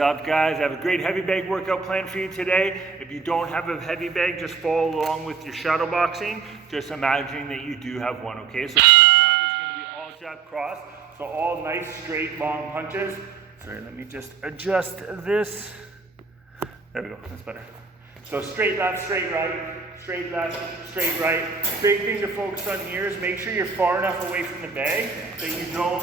up, guys? I have a great heavy bag workout plan for you today. If you don't have a heavy bag, just follow along with your shadow boxing. Just imagining that you do have one, okay? So first round is going to be all jab cross. So all nice, straight, long punches. Sorry, let me just adjust this. There we go, that's better. So straight left, straight right, straight left, straight right. Big thing to focus on here is make sure you're far enough away from the bag that you don't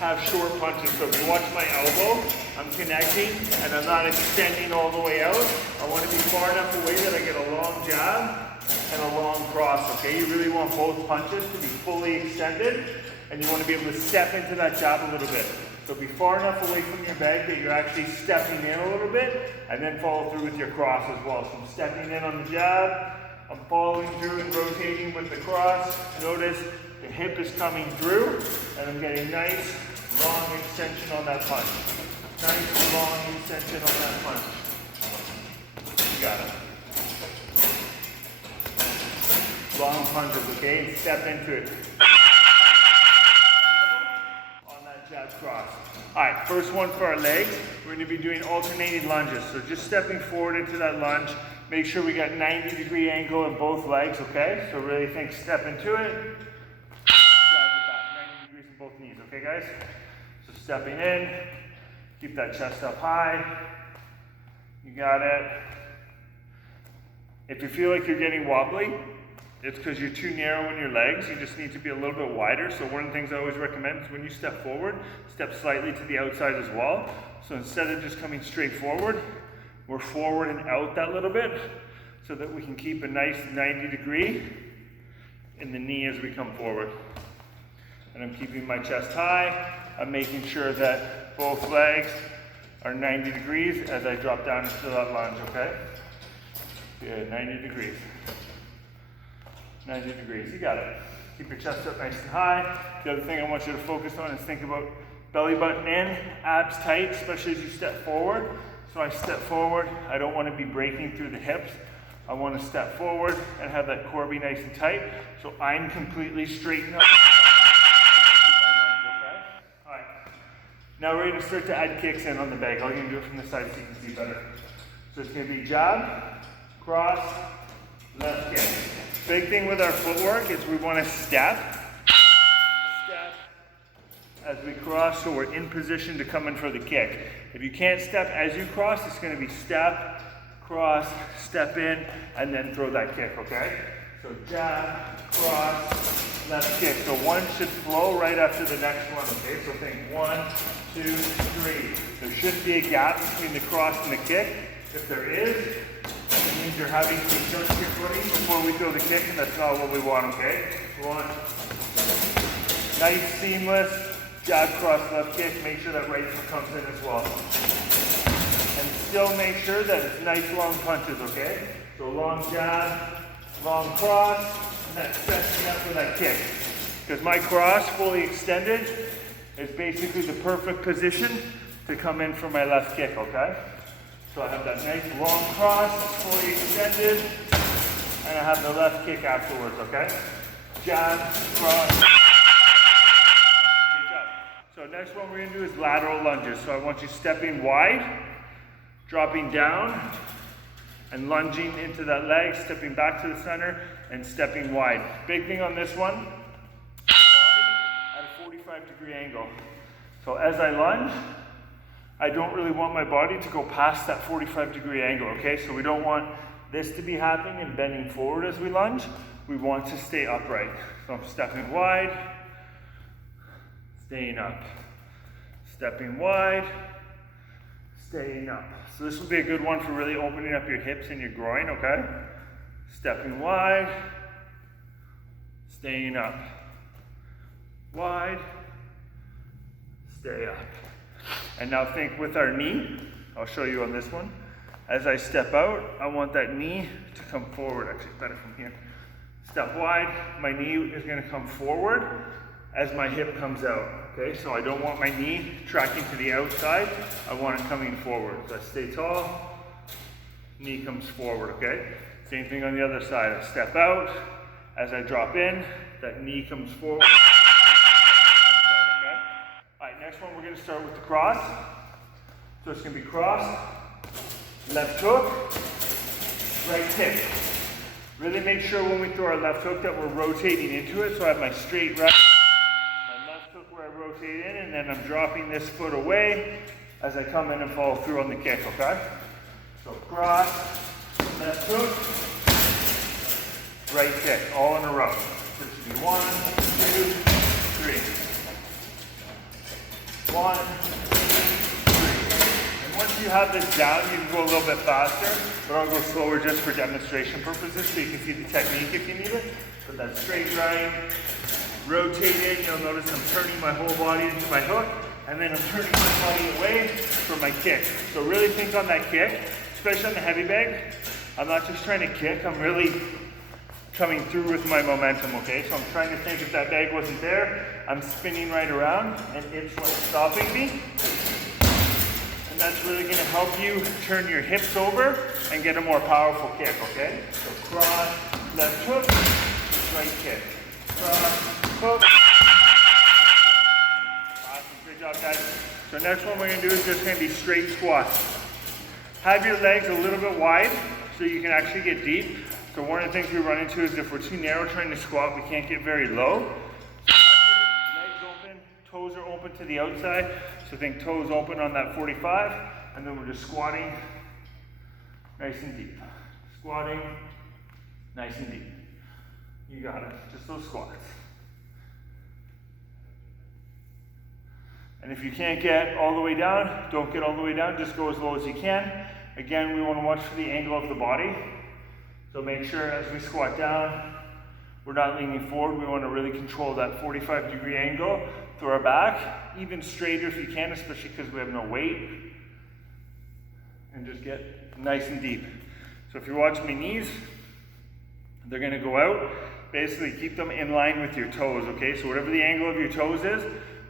have short punches. So if you watch my elbow, I'm connecting and I'm not extending all the way out. I want to be far enough away that I get a long jab and a long cross, okay? You really want both punches to be fully extended and you want to be able to step into that jab a little bit. So be far enough away from your bag that you're actually stepping in a little bit and then follow through with your cross as well. So I'm stepping in on the jab, I'm following through and rotating with the cross. Notice the hip is coming through and I'm getting nice long extension on that punch. Nice long extension on that punch. You got it. Long punches, okay? And step into it. On that jab cross. Alright, first one for our legs. We're going to be doing alternating lunges. So just stepping forward into that lunge. Make sure we got 90-degree angle in both legs, okay? So really think step into it. Drive it back. 90 degrees in both knees, okay guys? So stepping in, keep that chest up high. You got it. If you feel like you're getting wobbly, it's because you're too narrow in your legs. You just need to be a little bit wider. So one of the things I always recommend is when you step forward, step slightly to the outside as well. So instead of just coming straight forward, we're forward and out that little bit so that we can keep a nice 90-degree in the knee as we come forward. And I'm keeping my chest high. I'm making sure that both legs are 90 degrees as I drop down into that lunge, okay? Good, 90 degrees. 90 degrees, you got it. Keep your chest up nice and high. The other thing I want you to focus on is think about belly button in, abs tight, especially as you step forward. So I step forward, I don't want to be breaking through the hips. I want to step forward and have that core be nice and tight. So I'm completely straightened up. Alright. Now we're going to start to add kicks in on the bag. I'm going to do it from the side so you can see better. So it's going to be jab, cross, left kick. Big thing with our footwork is we want to step as we cross so we're in position to come in for the kick. If you can't step as you cross, it's going to be step, cross, step in, and then throw that kick, okay? So jab, cross, left kick. So one should flow right after the next one, okay? So think 1, 2, 3. There shouldn't be a gap between the cross and the kick. If there is, it means you're having to adjust your footing before we throw the kick, and that's not what we want, okay? We want nice, seamless, jab, cross, left kick. Make sure that right foot comes in as well. And still make sure that it's nice, long punches, okay? So long jab, long cross, and that sets me up for that kick. Because my cross, fully extended, is basically the perfect position to come in for my left kick, okay? So I have that nice long cross, fully extended, and I have the left kick afterwards, okay? Jab, cross. So next one we're going to do is lateral lunges. So I want you stepping wide, dropping down, and lunging into that leg, stepping back to the center, and stepping wide. Big thing on this one, body at a 45-degree angle. So as I lunge, I don't really want my body to go past that 45-degree angle, okay? So we don't want this to be happening and bending forward as we lunge. We want to stay upright. So I'm stepping wide, staying up. Stepping wide, staying up. So this will be a good one for really opening up your hips and your groin, okay? Stepping wide, staying up. Wide, stay up. And now think with our knee. I'll show you on this one. As I step out, I want that knee to come forward. Actually, better from here. Step wide, my knee is going to come forward as my hip comes out, okay? So I don't want my knee tracking to the outside. I want it coming forward. So I stay tall, knee comes forward, okay? Same thing on the other side. I step out. As I drop in, that knee comes forward. All right, next one we're going to start with the cross. So it's going to be cross, left hook, right kick. Really make sure when we throw our left hook that we're rotating into it. So I have my straight right, my left hook where I rotate in, and then I'm dropping this foot away as I come in and follow through on the kick, okay? So cross, left hook, right kick, all in a row. So it should be 1, 2, 3. 1, 2, 3. And once you have this down, you can go a little bit faster, but I'll go slower just for demonstration purposes so you can see the technique if you need it. Put that straight right, rotate in, you'll notice I'm turning my whole body into my hook, and then I'm turning my body away for my kick. So really think on that kick, especially on the heavy bag. I'm not just trying to kick, I'm really coming through with my momentum, okay? So I'm trying to think if that bag wasn't there, I'm spinning right around and it's what's stopping me. And that's really gonna help you turn your hips over and get a more powerful kick, okay? So cross, left hook, right kick. Cross, hook. Awesome, great job guys. So next one we're gonna do is just gonna be straight squats. Have your legs a little bit wide so you can actually get deep. So one of the things we run into is if we're too narrow trying to squat, we can't get very low. So have your legs open, toes are open to the outside. So think toes open on that 45, and then we're just squatting nice and deep. Squatting nice and deep. You got it, just those squats. And if you can't get all the way down, don't get all the way down, just go as low as you can. Again, we want to watch for the angle of the body. So make sure as we squat down, we're not leaning forward. We want to really control that 45-degree angle through our back, even straighter if you can, especially because we have no weight. And just get nice and deep. So if you're watching my knees, they're going to go out. Basically keep them in line with your toes, okay? So whatever the angle of your toes is,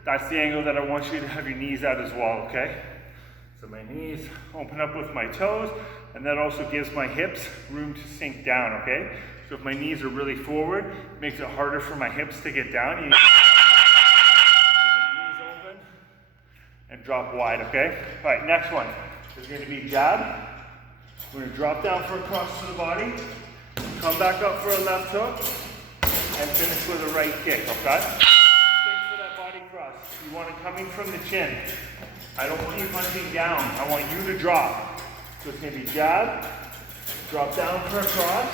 that's the angle that I want you to have your knees at as well, okay? So my knees open up with my toes, and that also gives my hips room to sink down, okay? So if my knees are really forward, it makes it harder for my hips to get down. You need to knees open and drop wide, okay? All right, next one is going to be jab. We're going to drop down for a cross to the body, come back up for a left hook, and finish with a right kick, okay? Think for that body cross. You want it coming from the chin. I don't want you punching down. I want you to drop. So it's going to be jab, drop down for a cross,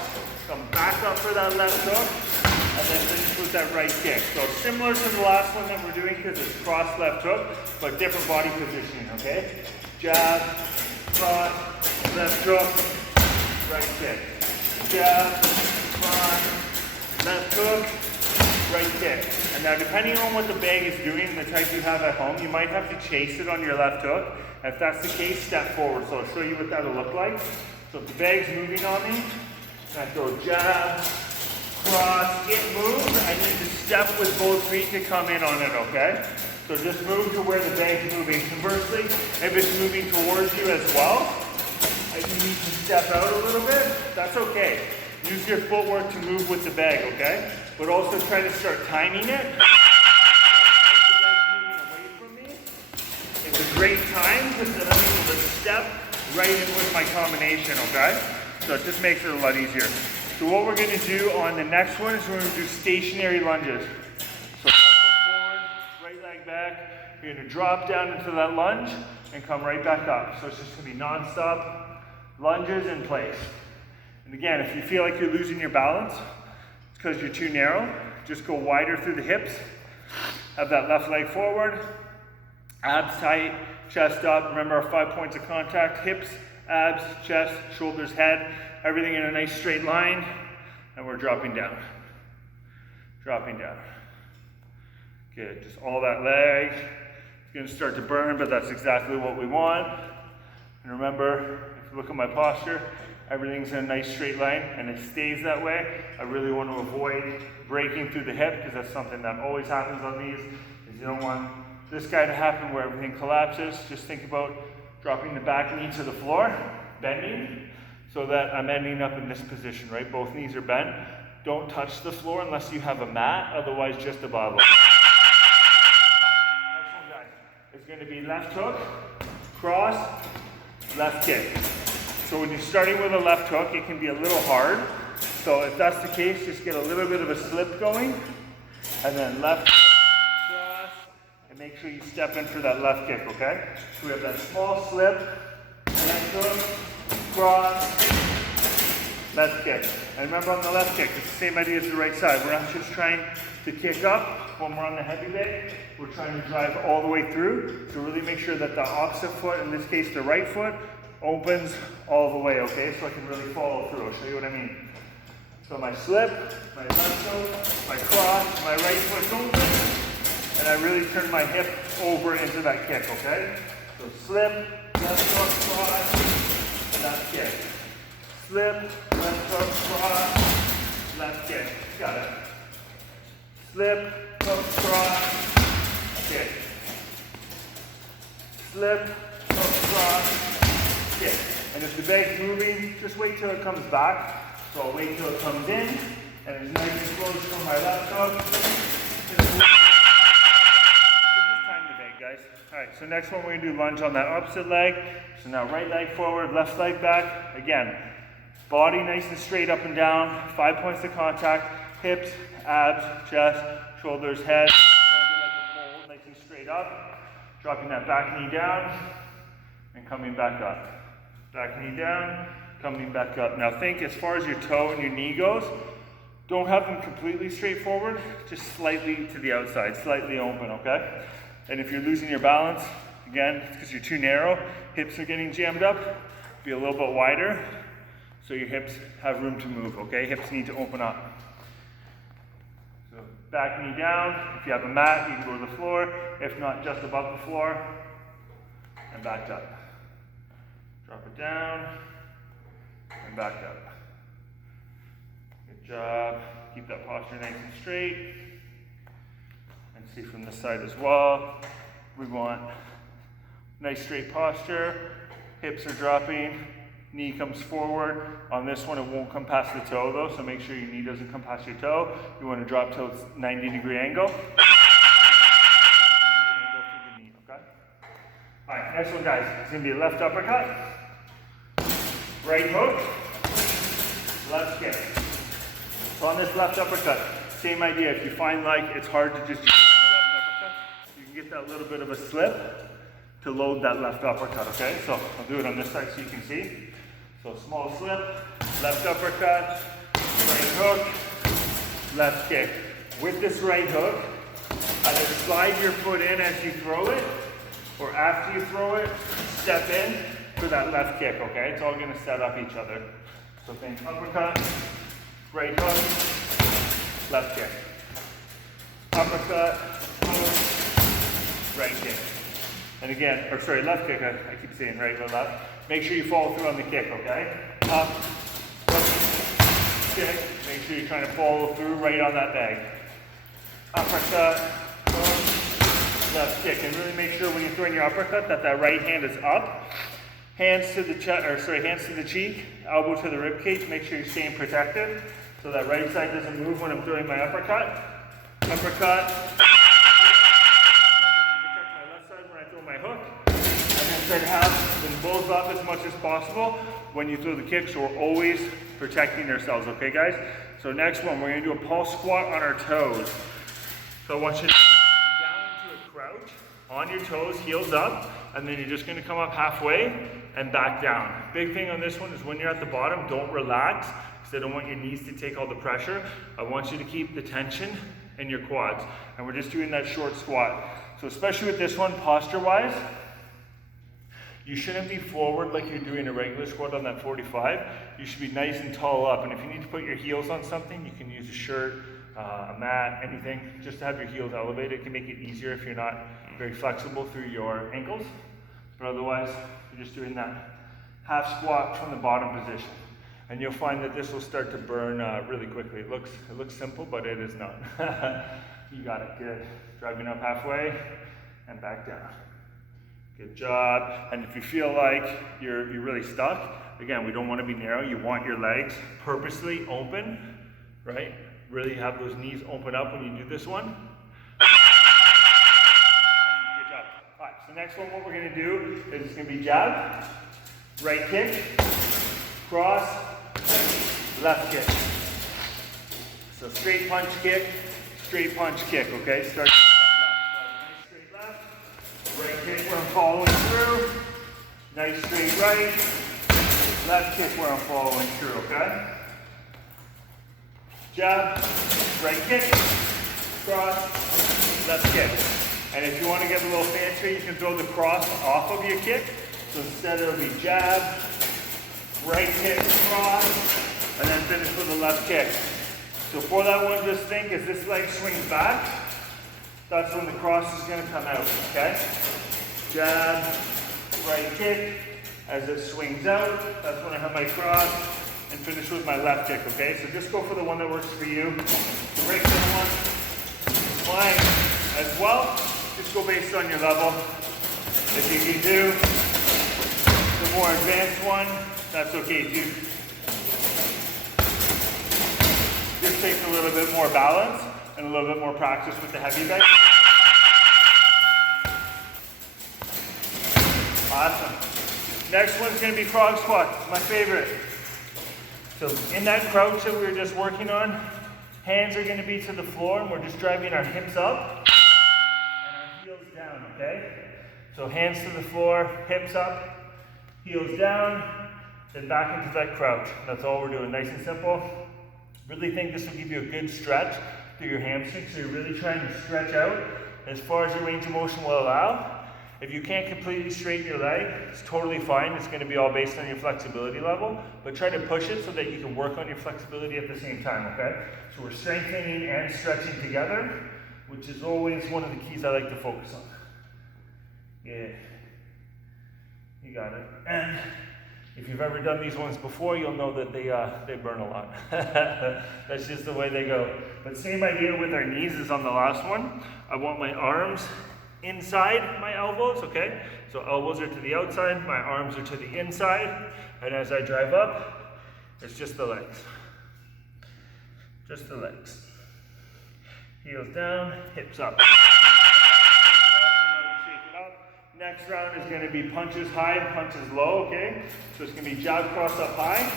come back up for that left hook, and then finish with that right kick. So similar to the last one that we're doing because it's cross, left hook, but different body positioning, okay? Jab, cross, left hook, right kick. Jab, cross, left hook, right kick. And now depending on what the bag is doing, the type you have at home, you might have to chase it on your left hook. If that's the case, step forward. So I'll show you what that'll look like. So if the bag's moving on me, I go jab, cross, it moves. I need to step with both feet to come in on it, okay? So just move to where the bag's moving. Conversely, if it's moving towards you as well, and you need to step out a little bit, that's okay. Use your footwork to move with the bag, okay? But also try to start timing it. It's a great time because then I'm able to step right in with my combination, okay? So it just makes it a lot easier. So what we're going to do on the next one is we're going to do stationary lunges. So left foot forward, right leg back. You're going to drop down into that lunge and come right back up. So it's just going to be non-stop lunges in place. And again, if you feel like you're losing your balance, it's because you're too narrow. Just go wider through the hips. Have that left leg forward. Abs tight, chest up. Remember our 5 points of contact. Hips, abs, chest, shoulders, head. Everything in a nice straight line. And we're dropping down. Dropping down. Good. Just all that leg. It's going to start to burn, but that's exactly what we want. And remember, if you look at my posture, everything's in a nice straight line and it stays that way. I really want to avoid breaking through the hip because that's something that always happens on these. Is you don't want this guy to happen where everything collapses. Just think about dropping the back knee to the floor, bending, so that I'm ending up in this position, right? Both knees are bent. Don't touch the floor unless you have a mat, otherwise just above it. Next one, guys, is going to be left hook, cross, left kick. So when you're starting with a left hook, it can be a little hard. So if that's the case, just get a little bit of a slip going, and then left hook, cross, and make sure you step in for that left kick, okay? So we have that small slip, left hook, cross, left kick. And remember on the left kick, it's the same idea as the right side. We're not just trying to kick up when we're on the heavy bag. We're trying to drive all the way through. So really make sure that the opposite foot, in this case the right foot, opens all the way, okay? So I can really follow through. I'll show you what I mean. So my slip, my left hook, my cross, my right foot's open, and I really turn my hip over into that kick, okay? So slip, left hook, cross, left kick. Slip, left hook, cross, left kick. Got it. Slip, hook, cross, kick. Slip, hook, cross, kick. And if the bag's moving, just wait till it comes back. So I'll wait till it comes in, and it's nice and close from my left hook. So just time the bag, guys. All right, so next one we're gonna do lunge on that opposite leg. So now right leg forward, left leg back. Again, body nice and straight up and down, 5 points of contact, hips, abs, chest, shoulders, head. Like a pole, nice and straight up. Dropping that back knee down and coming back up. Back knee down, coming back up. Now think as far as your toe and your knee goes, don't have them completely straight forward, just slightly to the outside, slightly open, okay? And if you're losing your balance, again, it's because you're too narrow, hips are getting jammed up, be a little bit wider, so your hips have room to move, okay? Hips need to open up. So back knee down. If you have a mat, you can go to the floor. If not, just above the floor. And back up. Drop it down. And back up. Good job. Keep that posture nice and straight. And see from this side as well. We want nice straight posture. Hips are dropping. Knee comes forward. On this one, it won't come past the toe though, so make sure your knee doesn't come past your toe. You want to drop till it's 90-degree angle. Okay? All right, next one, guys. It's going to be a left uppercut, right hook, left kick. So on this left uppercut, same idea. If you find like it's hard to just use the left uppercut, you can get that little bit of a slip to load that left uppercut, okay? So I'll do it on this side so you can see. So small slip, left uppercut, right hook, left kick. With this right hook, either slide your foot in as you throw it, or after you throw it, step in for that left kick, okay? It's all gonna set up each other. So think uppercut, right hook, left kick. Uppercut, hook, right kick. And again, or sorry, left kick, I keep saying right or left. Make sure you follow through on the kick, okay? Up, kick. Make sure you're trying to follow through right on that bag. Uppercut, left kick. And really make sure when you're throwing your uppercut that that right hand is up. Hands to the chest, or sorry, hands to the cheek, elbow to the rib cage. Make sure you're staying protected so that right side doesn't move when I'm throwing my uppercut. Uppercut. Hook, and then try to have them both up as much as possible when you throw the kick, so we're always protecting ourselves, okay guys? So next one, we're gonna do a pulse squat on our toes. So I want you to go down into a crouch, on your toes, heels up, and then you're just gonna come up halfway and back down. Big thing on this one is when you're at the bottom, don't relax, because I don't want your knees to take all the pressure. I want you to keep the tension in your quads, and we're just doing that short squat. So especially with this one, posture-wise, you shouldn't be forward like you're doing a regular squat on that 45. You should be nice and tall up. And if you need to put your heels on something, you can use a shirt, a mat, anything, just to have your heels elevated. It can make it easier if you're not very flexible through your ankles. But otherwise, you're just doing that half squat from the bottom position. And you'll find that this will start to burn really quickly. It looks simple, but it is not. You got it, good. Driving up halfway and back down. Good job. And if you feel like you're really stuck, again, we don't want to be narrow. You want your legs purposely open, right? Really have those knees open up when you do this one. Good job. All right, so next one, what we're gonna do is it's gonna be jab, right kick, cross, left kick. So straight punch kick, okay? Start with that left. So nice straight left, right kick where I'm following through, nice straight right, left kick where I'm following through, okay? Jab, right kick, cross, left kick. And if you want to get a little fancier, you can throw the cross off of your kick. So instead it'll be jab, right kick, cross, and then finish with a left kick. So for that one, just think as this leg swings back, that's when the cross is going to come out, okay? Jab, right kick, as it swings out, that's when I have my cross, and finish with my left kick, okay? So just go for the one that works for you. The regular one, flying as well, just go based on your level. If you can do the more advanced one, that's okay too. Just takes a little bit more balance and a little bit more practice with the heavy bag. Awesome. Next one's going to be frog squats, my favorite. So in that crouch that we were just working on, hands are going to be to the floor and we're just driving our hips up and our heels down, okay? So hands to the floor, hips up, heels down, then back into that crouch. That's all we're doing, nice and simple. Really think this will give you a good stretch through your hamstrings, so you're really trying to stretch out as far as your range of motion will allow. If you can't completely straighten your leg, it's totally fine. It's going to be all based on your flexibility level, but try to push it so that you can work on your flexibility at the same time, okay? So we're strengthening and stretching together, which is always one of the keys I like to focus on. Yeah, you got it. And if you've ever done these ones before, you'll know that they burn a lot. That's just the way they go. But same idea with our knees as on the last one. I want my arms inside my elbows, okay? So elbows are to the outside, my arms are to the inside, and as I drive up, it's just the legs. Just the legs. Heels down, hips up. Next round is going to be punches high and punches low, okay? So it's going to be jab cross up high.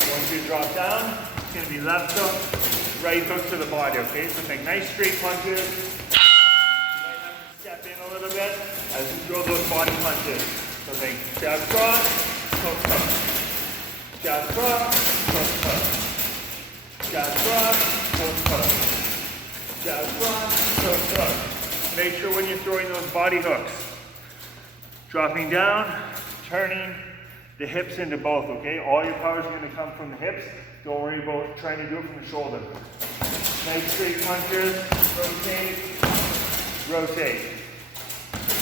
I want you to drop down. It's going to be left hook, right hook to the body, okay? So think nice straight punches. Step in a little bit as you throw those body punches. So think jab cross, hook, hook. Jab cross, hook, hook. Jab cross, hook, hook. Jab cross, hook, hook. Make sure when you're throwing those body hooks, dropping down, turning the hips into both, okay? All your power is going to come from the hips. Don't worry about trying to do it from the shoulder. Nice straight punches, rotate, rotate.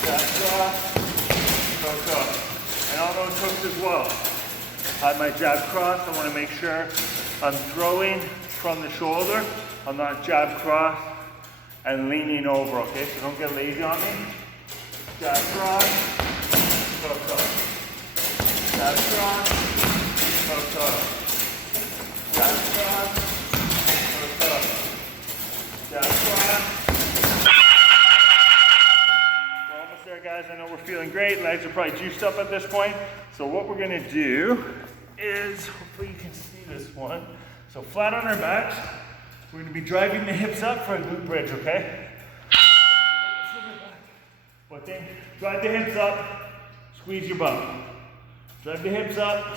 Jab cross, hook, hook. And on those hooks as well. I have my jab cross. I want to make sure I'm throwing from the shoulder. I'm not jab cross and leaning over, okay? So don't get lazy on me. Jab cross, hook, hook. Jab cross, hook, hook. Jab cross, hook, hook. Jab cross. There, guys, I know we're feeling great. Legs are probably juiced up at this point. So what we're going to do is, hopefully you can see this one. So flat on our backs, we're going to be driving the hips up for a glute bridge, okay? What thing? Drive the hips up, squeeze your bum. Drive the hips up,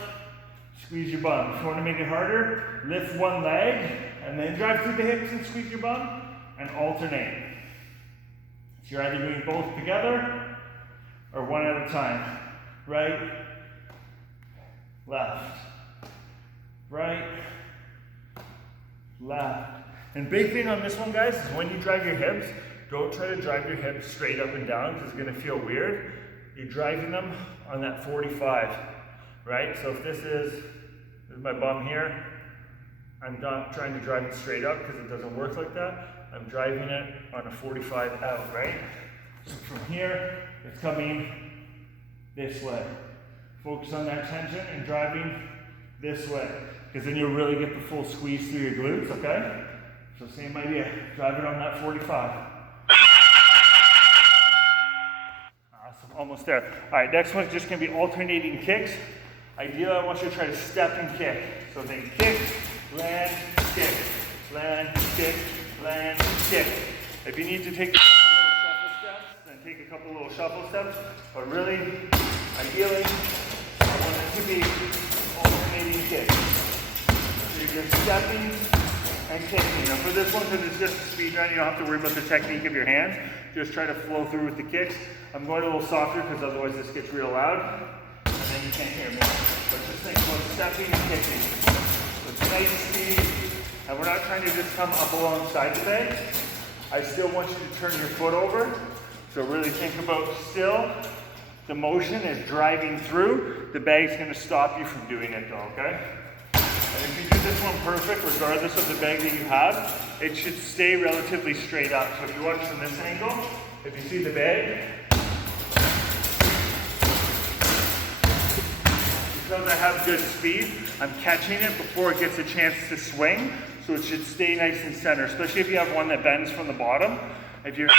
squeeze your bum. If you want to make it harder, lift one leg and then drive through the hips and squeeze your bum and alternate. So you're either doing both together or one at a time. Right, left, right, left. And big thing on this one, guys, is when you drive your hips, don't try to drive your hips straight up and down because it's going to feel weird. You're driving them on that 45, right? So if this is my bum here, I'm not trying to drive it straight up because it doesn't work like that. I'm driving it on a 45 out, right? So from here, it's coming this way. Focus on that tension and driving this way, because then you'll really get the full squeeze through your glutes, okay? So same idea, drive it on that 45. Awesome. almost there. All right, next one's just gonna be alternating kicks. Ideally, I want you to try to step and kick. So then kick, land, kick, land, kick, land, kick. If you need to take a couple little shuffle steps, then take a couple little shuffle steps. But really, ideally, I want it to be alternating kicks. So you're stepping and kicking. Now for this one, because it's just a speed run, you don't have to worry about the technique of your hands. Just try to flow through with the kicks. I'm going a little softer because otherwise this gets real loud. And then you can't hear me. But just think about stepping and kicking. So it's nice speed. And we're not trying to just come up alongside the bag. I still want you to turn your foot over. So really think about still. The motion is driving through. The bag's going to stop you from doing it though, okay? And if you do this one perfect, regardless of the bag that you have, it should stay relatively straight up. So if you watch from this angle, if you see the bag, because I have good speed, I'm catching it before it gets a chance to swing. So it should stay nice and center, especially if you have one that bends from the bottom. If you're to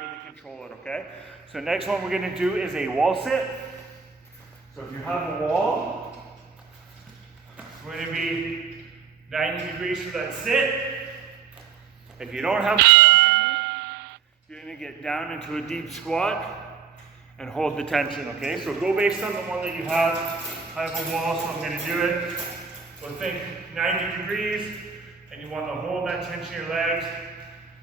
really control it, okay? So next one we're gonna do is a wall sit. So if you have a wall, it's going to be 90 degrees for that sit. If you don't have a wall, you're gonna get down into a deep squat and hold the tension, okay? So go based on the one that you have. I have a wall, so I'm gonna do it. So think 90 degrees, and you want to hold that tension in your legs.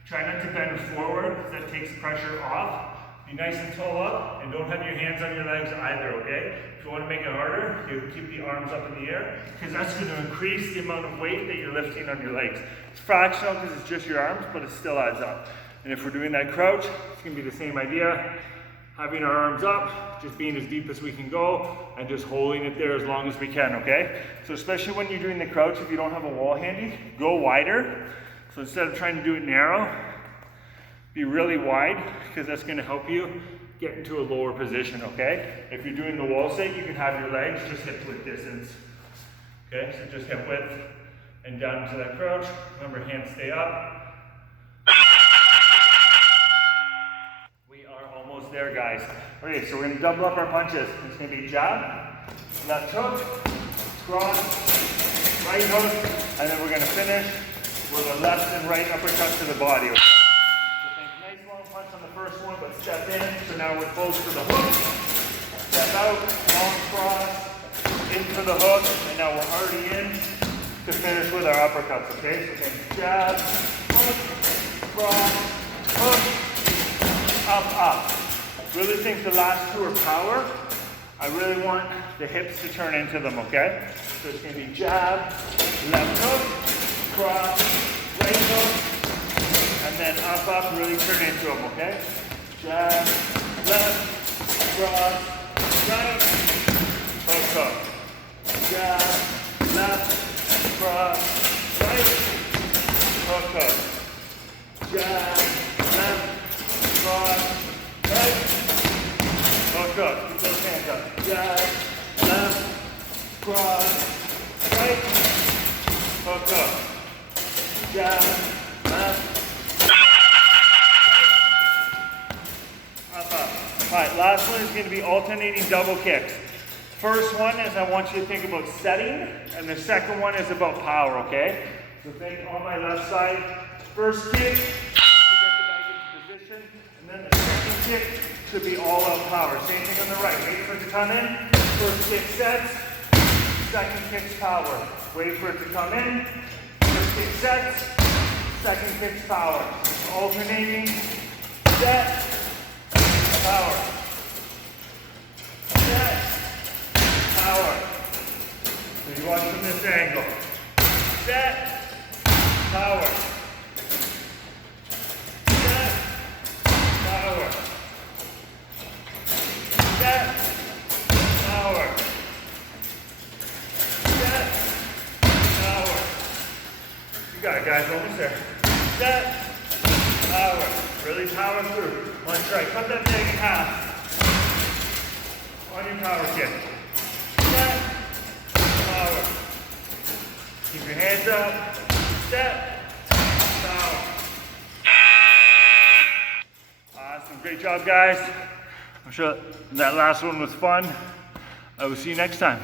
Try not to bend forward, because that takes pressure off. Be nice and tall up, and don't have your hands on your legs either, okay? If you want to make it harder, you keep the arms up in the air, because that's going to increase the amount of weight that you're lifting on your legs. It's fractional because it's just your arms, but it still adds up. And if we're doing that crouch, it's going to be the same idea. Having our arms up, just being as deep as we can go, and just holding it there as long as we can, okay? So especially when you're doing the crouch, if you don't have a wall handy, go wider. So instead of trying to do it narrow, be really wide, because that's gonna help you get into a lower position, okay? If you're doing the wall sit, you can have your legs just hip width distance. Okay, so just hip width and down into that crouch. Remember, hands stay up. There, guys. Okay, so we're going to double up our punches. It's going to be jab, left hook, cross, right hook, and then we're going to finish with a left and right uppercut to the body. Okay? So think nice long punch on the first one, but step in. So now we're close to the hook. Step out, long cross, into the hook, and now we're already in to finish with our uppercuts. Okay, so think jab, hook, cross, hook, up. Really think the last two are power. I really want the hips to turn into them, okay? So it's gonna be jab, left hook, cross, right hook, and then up, really turn into them, okay? Jab, left, cross, right, hook. Jab, left, cross, right, hook. Jab, left, cross, right. Hook up, keep those hands up. Jab, left, cross, right, hook up. Jab, left, up. All right, last one is going to be alternating double kicks. First one is I want you to think about setting, and the second one is about power, okay? So think on my left side, first kick, just to get the guys into position, and then the second kick should be all out power. Same thing on the right. Wait for it to come in. First kick sets. Second kick's power. Wait for it to come in. First kick sets. Second kick's power. Alternating. Set. Power. Set. Power. So you watch from this angle. Set. Power. Set. Power. Set, power, set, power. You got it, guys, almost there. Set, power. Really power through. One strike. Cut that thing in half. On your power kick. Set, power. Keep your hands up. Set, power. Awesome. Great job, guys. I'm sure that last one was fun. I will see you next time.